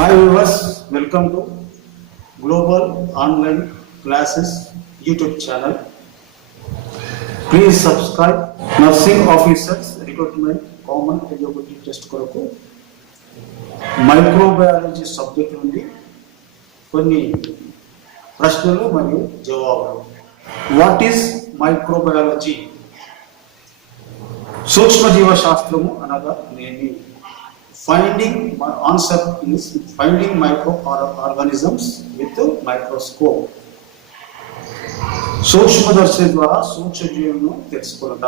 Hi viewers, welcome to Global Online Classes YouTube channel. Please subscribe. Nursing officers recruitment common eligibility test కొరకు microbiology subject నుండి కొన్ని ప్రశ్నలు మరియు జవాబులు. What is microbiology? సూక్ష్మజీవశాస్త్రము అనగా నేమి? Finding answer is finding microorganisms with microscope. సూక్ష్మదర్శి ద్వారా సూక్ష్మజీవులను తెలుసుకున్నట.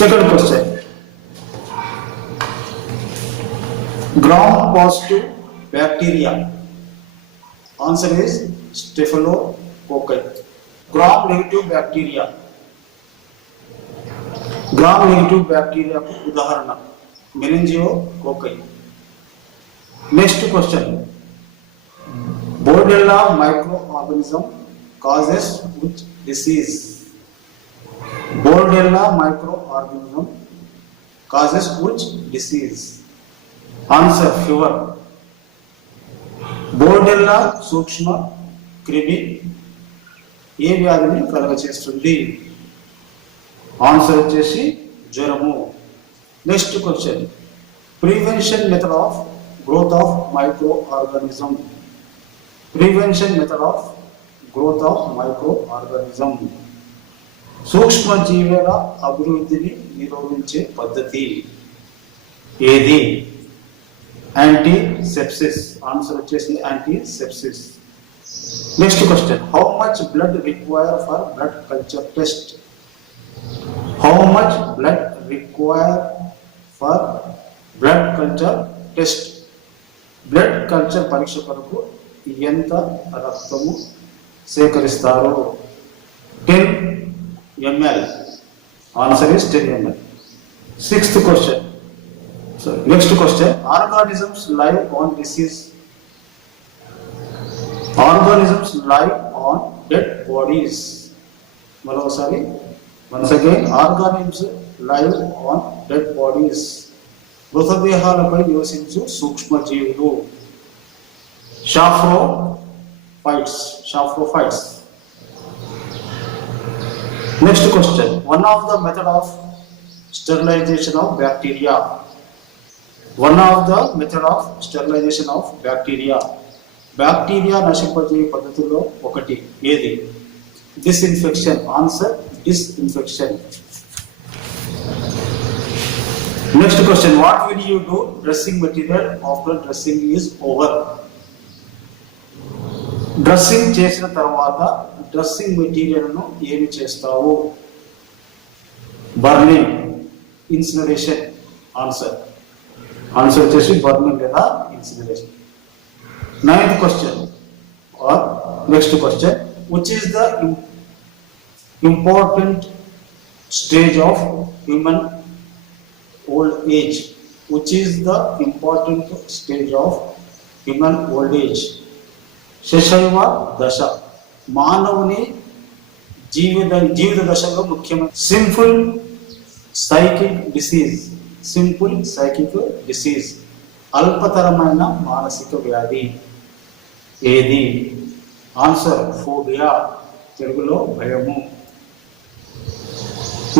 Second question, gram positive bacteria. Answer is staphylococci. Gram negative bacteria. Gram negative బ్యాక్టీరియాకు ఉదాహరణ మెనింజియోకోకై. Next question, Bordetella microorganism causes which disease? Bordetella microorganism causes which disease? Answer fever. Bordetella సూక్ష్మ క్రిమి ఏ వ్యాధిని కలుగచేస్తుంది? ఆన్సర్ వచ్చేసి జ్వరము. Next question, prevention method of growth of micro organism. Prevention method of growth of micro organism. సూక్ష్మజీవుల అభివృద్ధిని నిరోధించే పద్ధతి ఏది? Anti sepsis. ఆన్సర్ వచ్చేసి anti sepsis. Next question, how much blood require for blood culture test? How much blood required for blood culture test? Blood culture పరీక్ష కొరకు ఎంత రక్తము సేకరిస్తారు? 10 ml. Answer is 10 ml. Sixth question, next question, organisms live on disease. Organisms live on dead bodies. మరోసారి once again, organisms live on dead bodies. మృతదేహాలపై నివసించు సూక్ష్మజీవులు saprophytes. Next question, one of the method of sterilization of bacteria. One of the method of sterilization of bacteria. Bacteria నశింపజేయ పద్ధతుల్లో ఒకటి ఏది? Disinfection. Answer disinfection. Next question, what will you do dressing material after dressing is over? Dressing చేసిన తర్వాత dressing material ను ఏమి చేస్తావు? Burning, incineration. Answer వచ్చేసి బర్నింగ్ లేదా incineration. Ninth question or next question, which is the important stage of human old age? Which is the important stage of human old age? శశైవ దశ. మానవుని జీవిత దశలో ముఖ్యమైన సింపుల్ సైకిక్ డిసీజ్. అల్పతరమైన మానసిక వ్యాధి ఏది? ఆన్సర్ ఫోబియా, తెలుగులో భయము.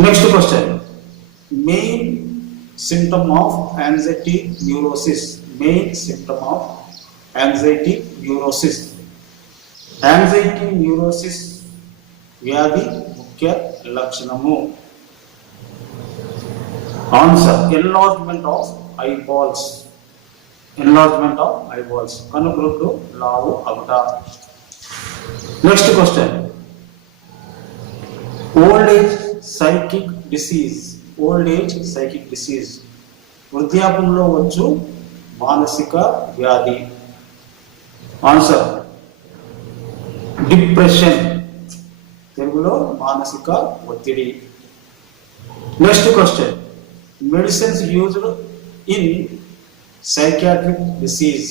Next question, main symptom of anxiety neurosis. Main symptom of anxiety neurosis. Anxiety neurosis వ్యాధి ముఖ్య లక్షణము. Answer enlargement of eyeballs. కనుగురుడు లావు అగుట. Next question, old age psychic disease. వృద్ధాప్యంలో వచ్చు మానసిక వ్యాధి. ఆన్సర్ డిప్రెషన్, తెలుగులో మానసిక ఒత్తిడి. Next question, medicines used in psychiatric disease.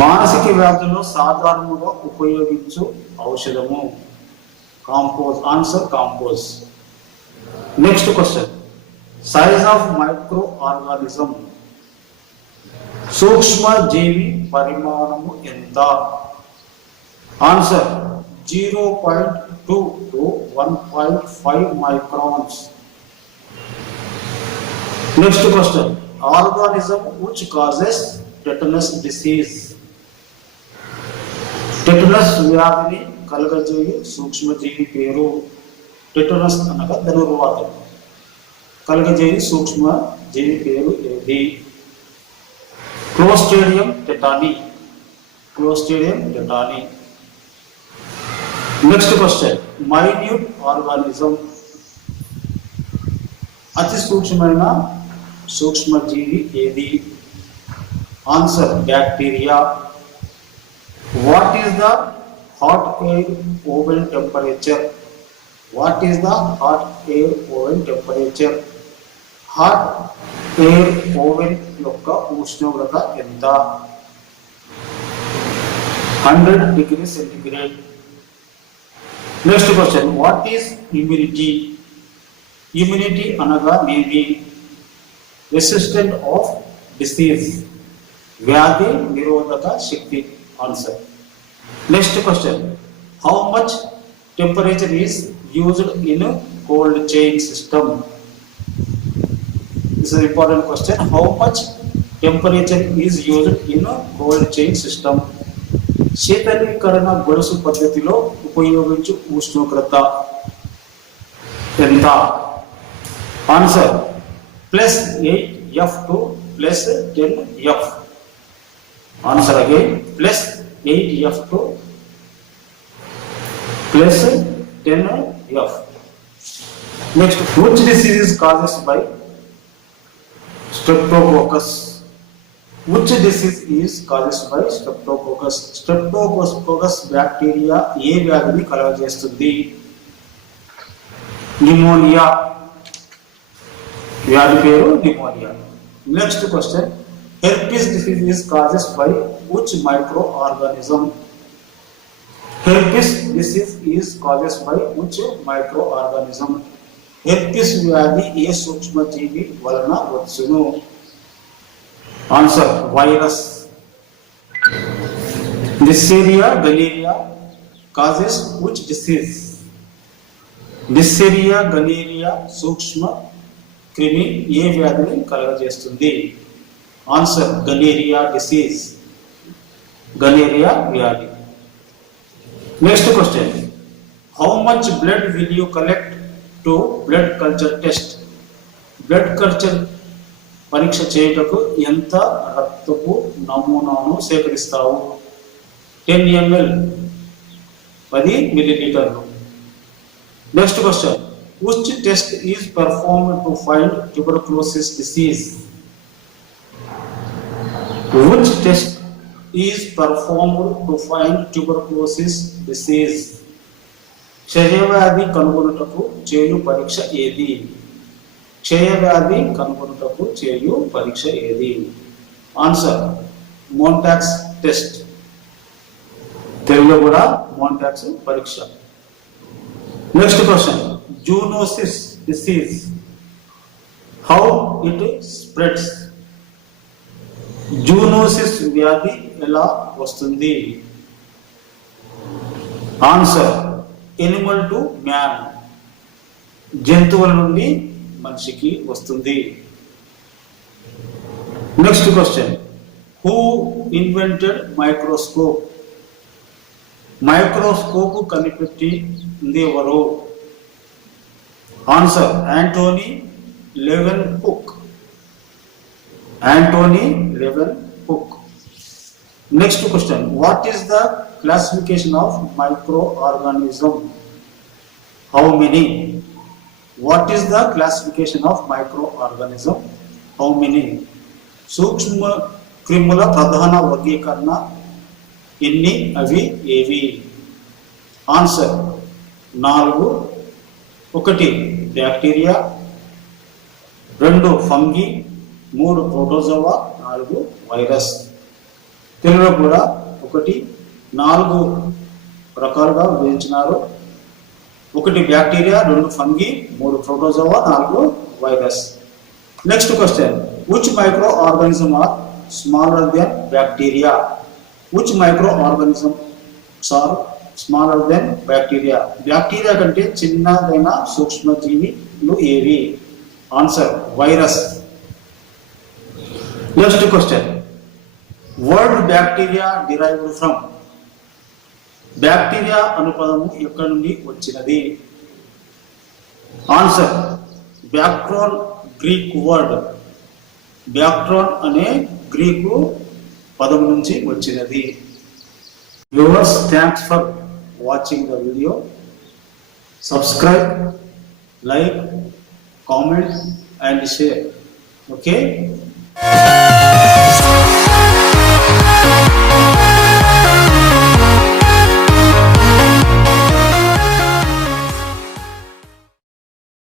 మానసిక వ్యాధుల్లో సాధారణంగా ఉపయోగించు ఔషధము Calmpose. Answer Calmpose. Next question, size of micro organism, సూక్ష్మ జీవి పరిమాణము ఎంత? ఆన్సర్ 0.2 to 1.5 microns. Next question, organism which causes tetanus disease. Tetanus వ్యాధిని కలుగజేయు సూక్ష్మజీవి పేరు. టెటనస్ అనగా ధనుర్వాతం. కలుగజేయు సూక్ష్మజీవి పేరు ఏది? Clostridium tetany. Clostridium tetany. Next question, minute organism, అతి సూక్ష్మమైన సూక్ష్మజీవి ఏది? Answer bacteria. What is the hot air oven temperature? What is the hot air oven temperature? Hot air oven యొక్క ఉష్ణోగ్రత ఎంత? 100 degrees centigrade. Next question, what is immunity? Immunity అనగా నేమి? Resistant of disease, వ్యాధి నిరోధక శక్తి. Answer. Next question, how much temperature is used in a cold chain system? This is an important question. How much temperature is used in a cold chain system? శీతలీకరణ గొలుసు పద్ధతిలో ఉపయోగించు ఉష్ణోగ్రత ఎంత? Answer +8F to +10F. Answer again, +8F to +10F. Next, which disease is caused by streptococcus? Which disease is caused by streptococcus? Streptococcus bacteria ఏ వ్యాధిని కలుగజేస్తుంది? Pneumonia. వ్యాధి పేరు pneumonia. Next question, herpes disease is caused by which microorganism? Herpes disease is caused by which microorganism? herpes వ్యాధి ఏ సూక్ష్మజీవి వలన వచ్చును? Answer virus. Neisseria gonorrhea causes which disease? Neisseria gonorrhea సూక్ష్మ క్రిమి ఏ వ్యాధిని కలుగజేస్తుంది? Answer gonorrhoea disease. గనేరియా వ్యాధి. Next question, how much blood will you collect to blood culture test? Blood culture పరీక్ష చేయుటకు ఎంత రక్తపు నమూనాను సేకరిస్తావు? 10 ml, 10 మిల్లీలీటర్లు. Next question, which test is performed to find tuberculosis disease? Which test is performed to find tuberculosis disease? క్షయవ్యాధి కనుగొనుటకు చేయు పరీక్ష ఏది? క్షయవ్యాధి కనుగొనుటకు చేయు పరీక్ష ఏది? Answer Mantoux test. తెలుగులో కూడా మోంటాక్స్ పరీక్ష. Next question, zoonosis disease, how it spreads? Zoonosis వ్యాధి ఎలా వస్తుంది? ఆన్సర్ ఎనిమల్ టు మ్యాన్, జంతువుల నుండి మనిషికి వస్తుంది. Next question, who invented microscope? Microscope కనిపెట్టింది ఎవరు? Answer Antony Leeuwenhoek. Anthony Leeuwenhoek. Next question, what is the classification of microorganism? How many? What is the classification of microorganism? How many? సూక్ష్మ క్రిముల ప్రధాన వర్గీకరణ ఎన్ని? అవి ఏవి? ఆన్సర్ 4. 1 బ్యాక్టీరియా, 2 ఫంగి, 3 ప్రోటోజోవా, 4 వైరస్. తెలుగులో కూడా 1 4 రకాలుగా విభజించినారు. 1 బ్యాక్టీరియా, 2 ఫంగి, 3 ప్రోటోజోవా, 4 virus. Next question. Which microorganisms are smaller than bacteria? Which microorganisms are smaller than bacteria? Bacteria కంటే చిన్నదైన సూక్ష్మజీవిలు ఏవి? Answer virus. Next question. Word bacteria derived from. Bacteria అను పదము ఎక్కడి నుండి వచ్చినది? Answer bactron, Greek word. Bactron అనే గ్రీకు పదం నుంచి వచ్చినది. Viewers, thanks for watching the video. Subscribe, like, comment and share. Okay.